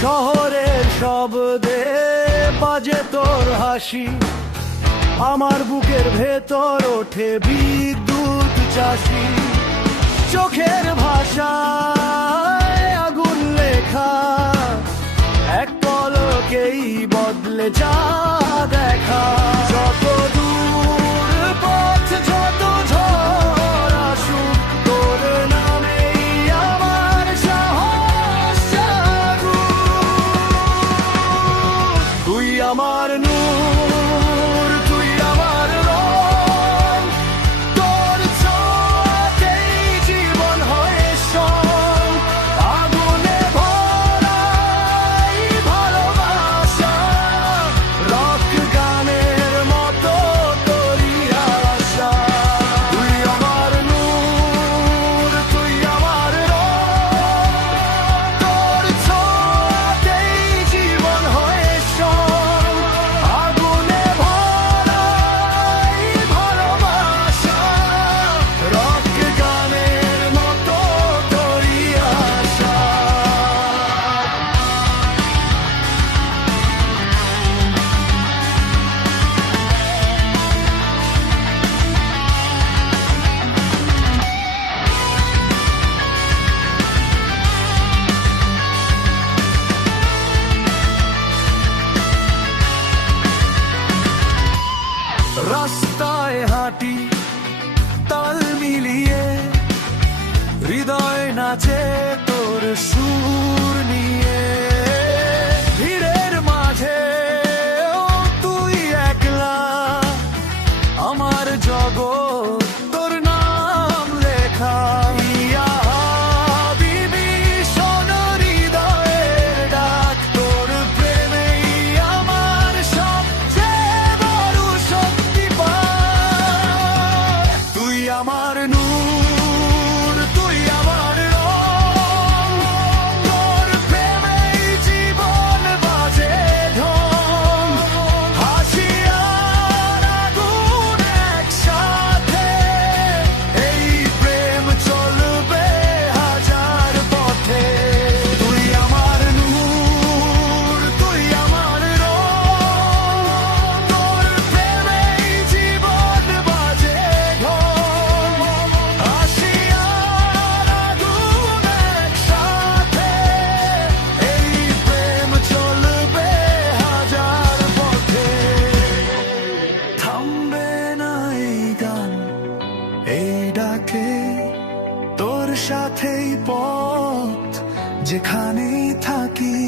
শহরের শব্দে বাজে তোর হাসি, আমার বুকের ভেতর ওঠে বিদ্যুৎ চাষি। চোখের ভাষায় আগুন লেখা, এক পলকেই বদলে যা দেখা। যত দূর পথ, যত ঝড় আসুক, তোর নামেই আমার সাহস জাগুক। তুই আমার নূর, তুই আমার রং, তোর ছোঁয়াতেই জীবন হয়ে সং। আগুনে ভরা এই ভালোবাসা, রক গানের মতো তোরই আশা। তুই আমার নূর, তুই আমার রং, তোর ছোঁয়াতেই জীবন হয়ে সং। আগুনে ভরা এই ভালোবাসা, রক গানের মতো তোরই আশা। রাস্তায় হাঁটি তাল মিলিয়ে, হৃদয় নাচে তোর সুর নিয়ে। ভিড়ের মাঝে তুই একলা, আমার জগৎ তোর নাম লেখা। ইয়া হাবিবি, শোন হৃদয়ের ডাক, তোর প্রেমেই আমার সবচেয়ে বড় শক্তি পায়। তুই আমার নূর, তুই আমার রং, তোর প্রেমেই জীবন বাজে ঢং। হাসি আর আগুন একসাথে, এই প্রেম চলবে হাজার পথে। তুই আমার নূর, তুই আমার রং, তোর প্রেমেই জীবন বাজে ঢং। হাসি আর আগুন একসাথে, এই প্রেম চলবে হাজার পথে। থামবে না এই গান, এই ডাকে, তোর সাথেই পথ যেখানেই থাকি।